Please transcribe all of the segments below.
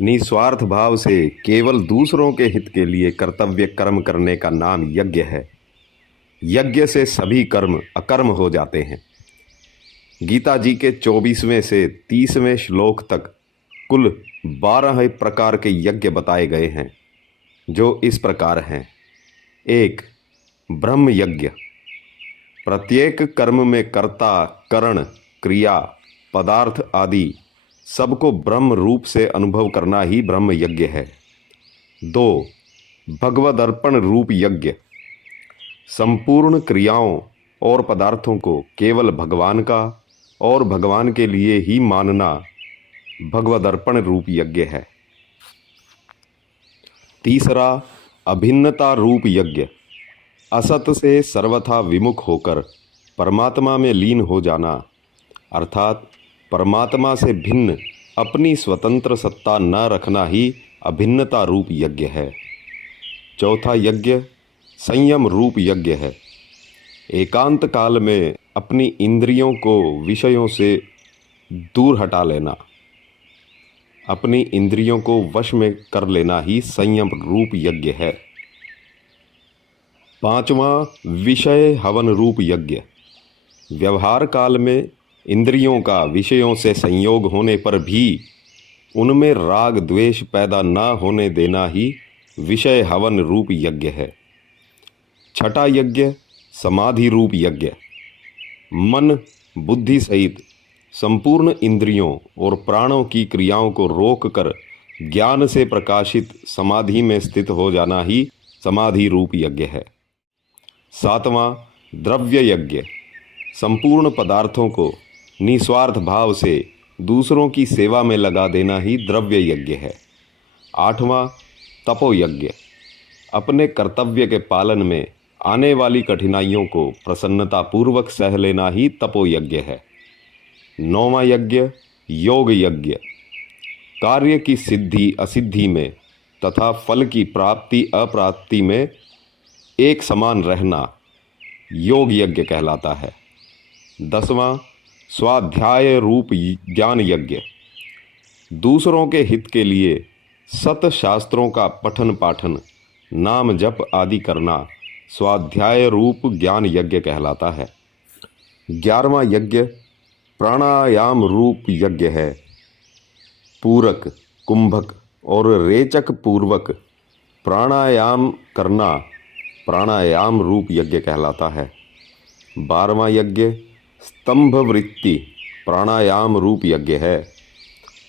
निस्वार्थ भाव से केवल दूसरों के हित के लिए कर्तव्य कर्म करने का नाम यज्ञ है। यज्ञ से सभी कर्म अकर्म हो जाते हैं। गीता जी के 24वें से 30वें श्लोक तक कुल 12 प्रकार के यज्ञ बताए गए हैं, जो इस प्रकार हैं। 1. ब्रह्म यज्ञ। प्रत्येक कर्म में कर्ता, करण, क्रिया, पदार्थ आदि सबको ब्रह्म रूप से अनुभव करना ही ब्रह्म यज्ञ है। 2. भगवदर्पण रूप यज्ञ। संपूर्ण क्रियाओं और पदार्थों को केवल भगवान का और भगवान के लिए ही मानना भगवदर्पण रूप यज्ञ है। 3. अभिन्नता रूप यज्ञ। असत से सर्वथा विमुख होकर परमात्मा में लीन हो जाना, अर्थात परमात्मा से भिन्न अपनी स्वतंत्र सत्ता न रखना ही अभिन्नता रूप यज्ञ है। 4. यज्ञ संयम रूप यज्ञ है। एकांत काल में अपनी इंद्रियों को विषयों से दूर हटा लेना, अपनी इंद्रियों को वश में कर लेना ही संयम रूप यज्ञ है। 5. विषय हवन रूप यज्ञ। व्यवहार काल में इंद्रियों का विषयों से संयोग होने पर भी उनमें राग द्वेष पैदा न होने देना ही विषय हवन रूप यज्ञ है। 6. यज्ञ समाधि रूप यज्ञ। मन बुद्धि सहित संपूर्ण इंद्रियों और प्राणों की क्रियाओं को रोककर ज्ञान से प्रकाशित समाधि में स्थित हो जाना ही समाधि रूप यज्ञ है। 7. द्रव्य यज्ञ। संपूर्ण पदार्थों को निस्वार्थ भाव से दूसरों की सेवा में लगा देना ही द्रव्य यज्ञ है। 8. तपो यज्ञ। अपने कर्तव्य के पालन में आने वाली कठिनाइयों को प्रसन्नतापूर्वक सह लेना ही तपो यज्ञ है। 9. यज्ञ योग यज्ञ। कार्य की सिद्धि असिद्धि में तथा फल की प्राप्ति अप्राप्ति में एक समान रहना योग यज्ञ कहलाता है। 10. स्वाध्याय रूप ज्ञान यज्ञ। दूसरों के हित के लिए सत शास्त्रों का पठन पाठन, नाम जप आदि करना स्वाध्याय रूप ज्ञान यज्ञ कहलाता है। 11वां यज्ञ प्राणायाम रूप यज्ञ है। पूरक, कुंभक और रेचक पूर्वक प्राणायाम करना प्राणायाम रूप यज्ञ कहलाता है। 12वां यज्ञ स्तंभ वृत्ति प्राणायाम रूप यज्ञ है।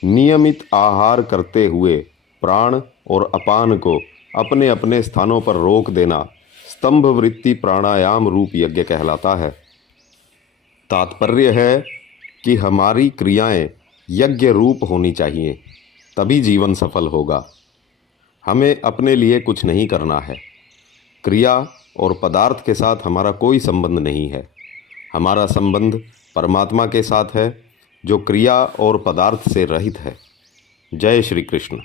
नियमित आहार करते हुए प्राण और अपान को अपने अपने स्थानों पर रोक देना स्तंभ वृत्ति प्राणायाम रूप यज्ञ कहलाता है। तात्पर्य है कि हमारी क्रियाएं यज्ञ रूप होनी चाहिए, तभी जीवन सफल होगा। हमें अपने लिए कुछ नहीं करना है। क्रिया और पदार्थ के साथ हमारा कोई संबंध नहीं है। हमारा संबंध परमात्मा के साथ है, जो क्रिया और पदार्थ से रहित है। जय श्री कृष्ण।